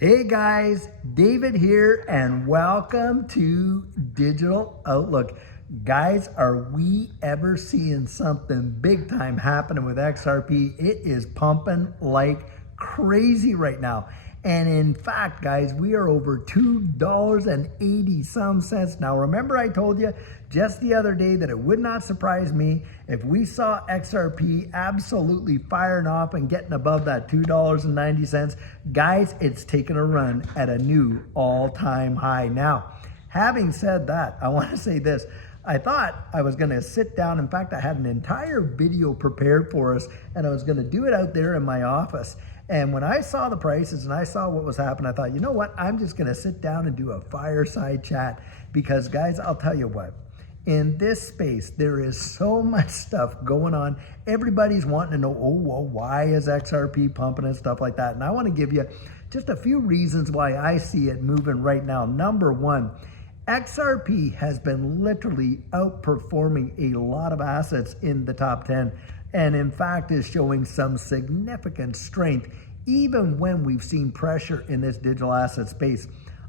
Hey guys, David here and welcome to Digital Outlook. Guys, are we ever seeing something big time happening with XRP? It is pumping like crazy right now. And in fact, guys, we are over $2.80 some cents. Now, remember I told you just the other day that it would not surprise me if we saw XRP absolutely firing off and getting above that $2.90. Guys, it's taken a run at a new all-time high. Now, having said that, I want to say this. I thought I was going to sit down. In fact, I had an entire video prepared for us, and I was going to do it out there in my office. And when I saw the prices and I saw what was happening, I thought, you know what? I'm just going to sit down and do a fireside chat because, guys, I'll tell you what. In this space, there is so much stuff going on. Everybody's wanting to know, oh, well, why is XRP pumping and stuff like that? And I want to give you just a few reasons why I see it moving right now. Number one, XRP has been literally outperforming a lot of assets in the top 10 and in fact is showing some significant strength even when we've seen pressure in this digital asset space.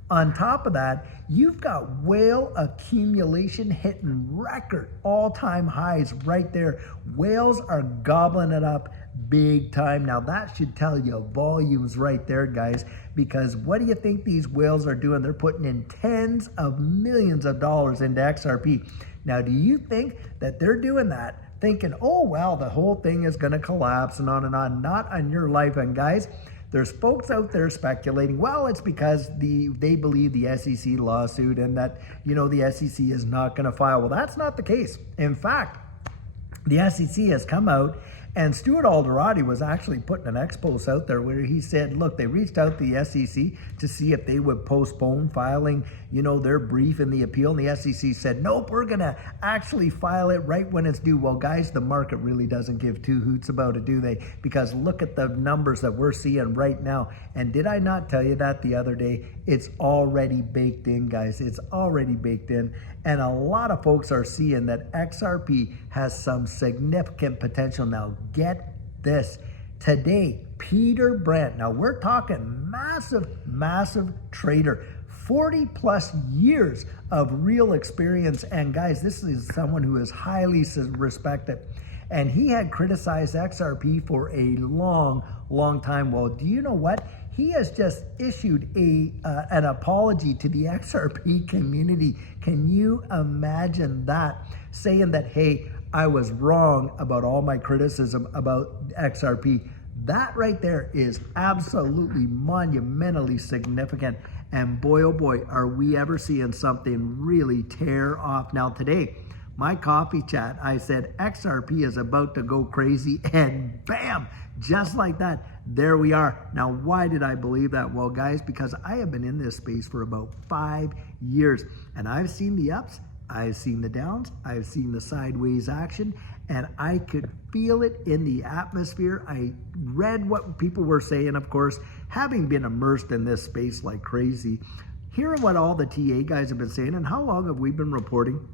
On top of that, you've got whale accumulation hitting record all-time highs right there. Whales are gobbling it up big time. Now that should tell you volumes right there, guys, because what do you think these whales are doing? They're putting in tens of millions of dollars into XRP. Now, do you think that they're doing that thinking, oh, well, the whole thing is going to collapse and on and on? Not on your life. And guys, there's folks out there speculating, well, it's because they believe the SEC lawsuit and that, the SEC is not going to file. Well, that's not the case. In fact, the SEC has come out, and Stuart Alderati was actually putting an ex-post out there where he said, look, they reached out to the SEC to see if they would postpone filing, their brief in the appeal. And the SEC said, nope, we're going to actually file it right when it's due. Well, guys, the market really doesn't give two hoots about it, do they? Because look at the numbers that we're seeing right now. And did I not tell you that the other day? It's already baked in, guys. It's already baked in. And a lot of folks are seeing that XRP has some significant potential. Now, get this. Today, Peter Brandt, now we're talking massive trader, 40 plus years of real experience. And guys, this is someone who is highly respected. And he had criticized XRP for a long time. Well, do you know what? He has just issued an apology to the XRP community. Can you imagine that? Saying that, hey, I was wrong about all my criticism about XRP. That right there is absolutely monumentally significant. And boy, oh boy, are we ever seeing something really tear off. Now today, my coffee chat, I said XRP is about to go crazy, and bam, just like that, there we are. Now, why did I believe that? Well, guys, because I have been in this space for about 5 years, and I've seen the ups, I've seen the downs, I've seen the sideways action, and I could feel it in the atmosphere. I read what people were saying, of course, having been immersed in this space like crazy, hearing what all the TA guys have been saying, and how long have we been reporting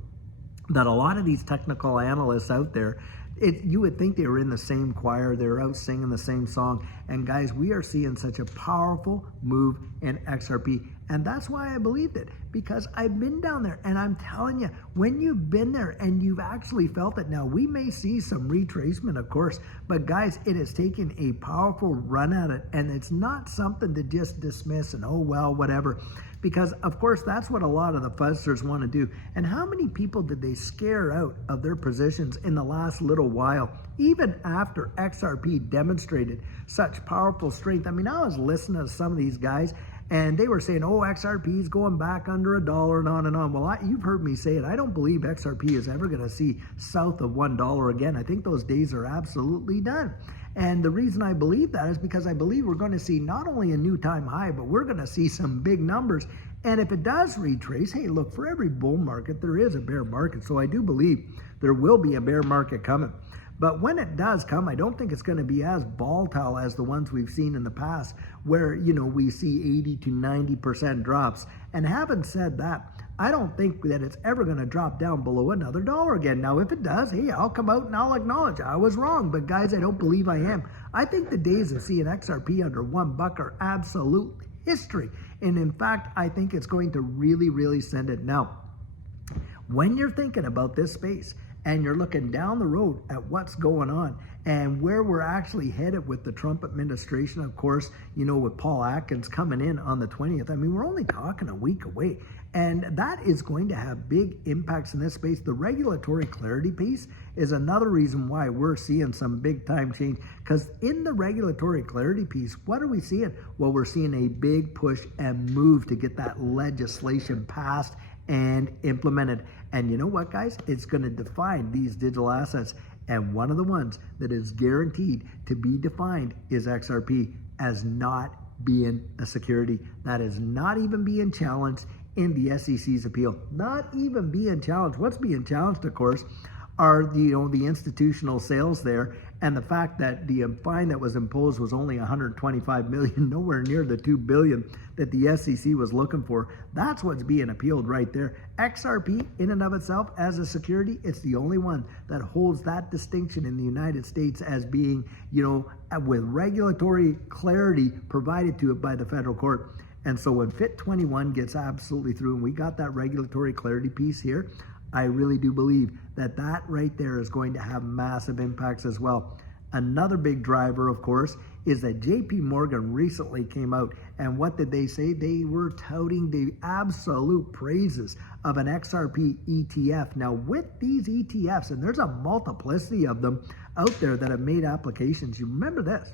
that a lot of these technical analysts out there, you would think they were in the same choir, they're out singing the same song. And guys, we are seeing such a powerful move in XRP. And that's why I believed it, because I've been down there, and I'm telling you, when you've been there and you've actually felt it, now we may see some retracement, of course, but guys, it has taken a powerful run at it, and it's not something to just dismiss and, oh, well, whatever. Because, of course, that's what a lot of the fuzzers want to do. And how many people did they scare out of their positions in the last little while, even after XRP demonstrated such powerful strength? I mean, I was listening to some of these guys, and they were saying, oh, XRP is going back under $1 and on and on. Well, you've heard me say it. I don't believe XRP is ever going to see south of $1 again. I think those days are absolutely done. And the reason I believe that is because I believe we're going to see not only a new time high, but we're going to see some big numbers. And if it does retrace, hey, look, for every bull market, there is a bear market. So I do believe there will be a bear market coming. But when it does come, I don't think it's going to be as volatile as the ones we've seen in the past, where, we see 80 to 90% drops. And having said that, I don't think that it's ever going to drop down below another $1 again. Now, if it does, hey, I'll come out and I'll acknowledge I was wrong. But guys, I don't believe I am. I think the days of seeing XRP under $1 are absolutely history. And in fact, I think it's going to really, really send it. Now, when you're thinking about this space and you're looking down the road at what's going on and where we're actually headed with the Trump administration, of course, with Paul Atkins coming in on the 20th, I mean, we're only talking a week away. And that is going to have big impacts in this space. The regulatory clarity piece is another reason why we're seeing some big time change. Because in the regulatory clarity piece, what are we seeing? Well, we're seeing a big push and move to get that legislation passed and implemented. And you know what, guys? It's going to define these digital assets. And one of the ones that is guaranteed to be defined is XRP as not being a security. That is not even being challenged in the SEC's appeal. Not even being challenged. What's being challenged, of course, are the institutional sales there, and the fact that the fine that was imposed was only $125 million, nowhere near the $2 billion that the SEC was looking for. That's what's being appealed right there. XRP, in and of itself, as a security, it's the only one that holds that distinction in the United States as being, with regulatory clarity provided to it by the federal court. And so when FIT 21 gets absolutely through, and we got that regulatory clarity piece here, I really do believe that that right there is going to have massive impacts as well. Another big driver, of course, is that JP Morgan recently came out, and what did they say? They were touting the absolute praises of an XRP ETF. Now, with these ETFs, and there's a multiplicity of them out there that have made applications, you remember this,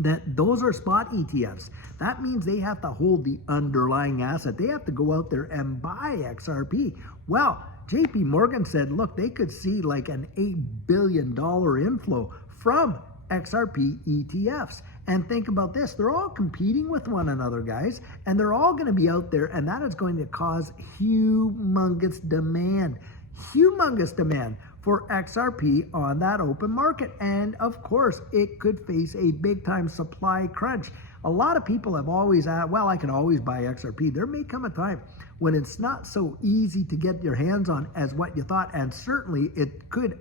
that those are spot ETFs. That means they have to hold the underlying asset. They have to go out there and buy XRP. Well, JP Morgan said, look, they could see like an $8 billion inflow from XRP ETFs. And think about this, they're all competing with one another, guys, and they're all going to be out there, and that is going to cause humongous demand for XRP on that open market. And of course, it could face a big time supply crunch. A lot of people have always asked, well, I can always buy XRP. There may come a time when it's not so easy to get your hands on as what you thought, and certainly it could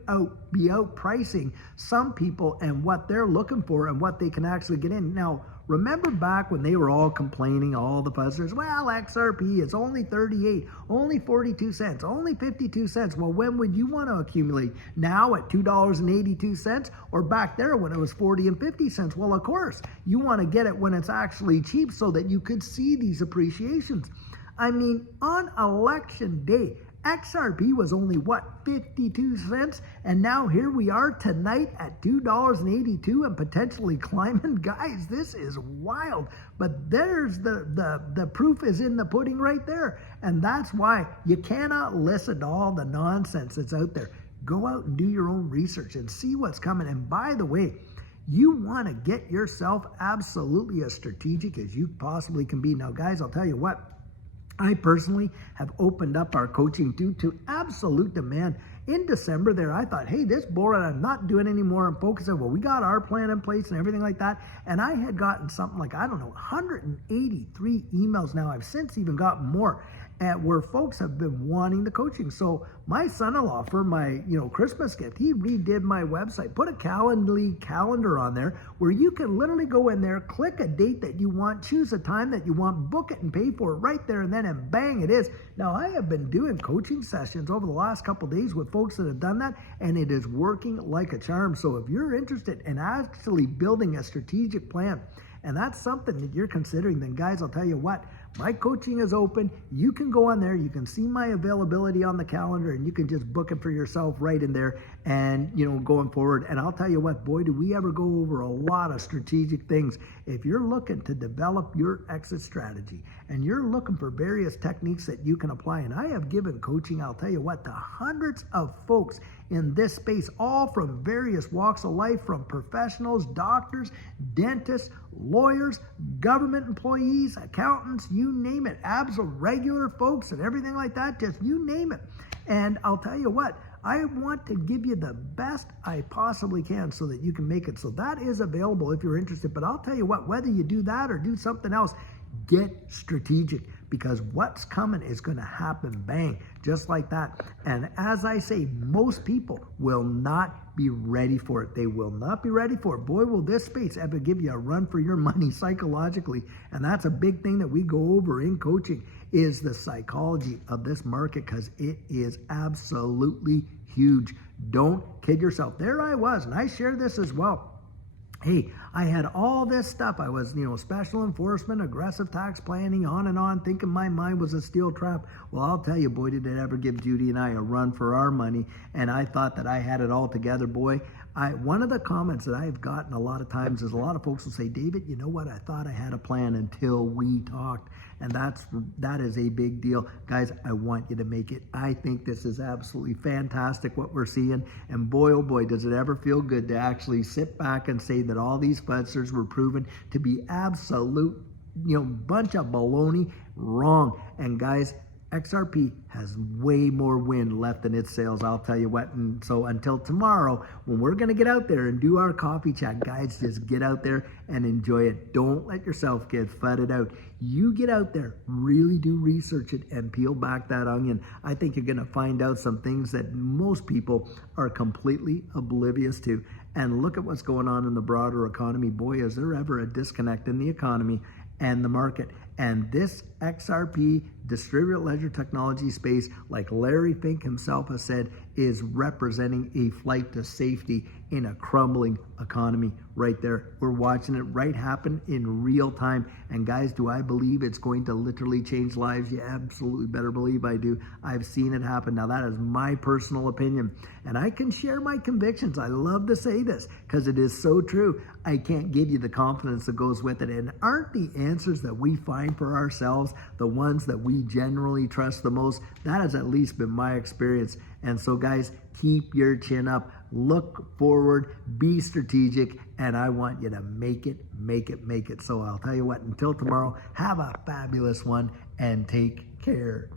be outpricing some people and what they're looking for and what they can actually get in. Now, remember back when they were all complaining, all the fuzzers, well, XRP is only 38, only 42 cents, only 52 cents. Well, when would you want to accumulate? Now at $2.82, or back there when it was 40 and 50 cents? Well, of course, you want to get it when it's actually cheap so that you could see these appreciations. I mean, on election day, XRP was only, 52 cents? And now here we are tonight at $2.82 and potentially climbing. Guys, this is wild. But there's the proof is in the pudding right there. And that's why you cannot listen to all the nonsense that's out there. Go out and do your own research and see what's coming. And by the way, you want to get yourself absolutely as strategic as you possibly can be. Now, guys, I'll tell you what. I personally have opened up our coaching due to absolute demand. In December there, I thought, hey, this boring, I'm not doing anymore. I'm focusing, well, we got our plan in place and everything like that. And I had gotten something like, 183 emails now. I've since even gotten more where folks have been wanting the coaching. So my son-in-law, for my Christmas gift, he redid my website, put a calendar on there where you can literally go in there, click a date that you want, choose a time that you want, book it and pay for it right there and then, and bang, it is. Now, I have been doing coaching sessions over the last couple of days with folks that have done that, and it is working like a charm. So if you're interested in actually building a strategic plan, and that's something that you're considering, then guys, I'll tell you what, my coaching is open. You can go on there, you can see my availability on the calendar, and you can just book it for yourself right in there and, going forward. And I'll tell you what, boy, do we ever go over a lot of strategic things. If you're looking to develop your exit strategy and you're looking for various techniques that you can apply, and I have given coaching, I'll tell you what, to hundreds of folks in this space, all from various walks of life, from professionals, doctors, dentists, lawyers, government employees, accountants, you name it, absolute regular folks and everything like that, just you name it. And I'll tell you what, I want to give you the best I possibly can so that you can make it. So that is available if you're interested. But I'll tell you what, whether you do that or do something else, Get strategic, because what's coming is going to happen bang, just like that. And as I say, most people will not be ready for it. They will not be ready for it. Boy, will this space ever give you a run for your money psychologically. And that's a big thing that we go over in coaching, is the psychology of this market, because it is absolutely huge. Don't kid yourself. There I was, and I share this as well. Hey, I had all this stuff. I was, special enforcement, aggressive tax planning, on and on, thinking my mind was a steel trap. Well, I'll tell you, boy, did it ever give Judy and I a run for our money. And I thought that I had it all together, boy. One of the comments that I've gotten a lot of times is a lot of folks will say, David, you know what? I thought I had a plan until we talked. And that is a big deal. Guys, I want you to make it. I think this is absolutely fantastic what we're seeing. And boy, oh boy, does it ever feel good to actually sit back and say that all these fuzzers were proven to be absolute, bunch of baloney. Wrong. And guys, XRP has way more wind left in its sails, I'll tell you what. And so until tomorrow, when we're going to get out there and do our coffee chat, guys, just get out there and enjoy it. Don't let yourself get fudded out. You get out there, really do research it, and peel back that onion. I think you're going to find out some things that most people are completely oblivious to. And look at what's going on in the broader economy. Boy, is there ever a disconnect in the economy and the market. And this XRP distributed ledger technology space, like Larry Fink himself has said, is representing a flight to safety in a crumbling economy right there. We're watching it happen in real time. And guys, do I believe it's going to literally change lives? You absolutely better believe I do. I've seen it happen. Now, that is my personal opinion. And I can share my convictions. I love to say this because it is so true. I can't give you the confidence that goes with it. And aren't the answers that we find for ourselves the ones that we generally trust the most? That has at least been my experience. And so guys, keep your chin up, look forward, be strategic, and I want you to make it. So I'll tell you what, until tomorrow, have a fabulous one and take care.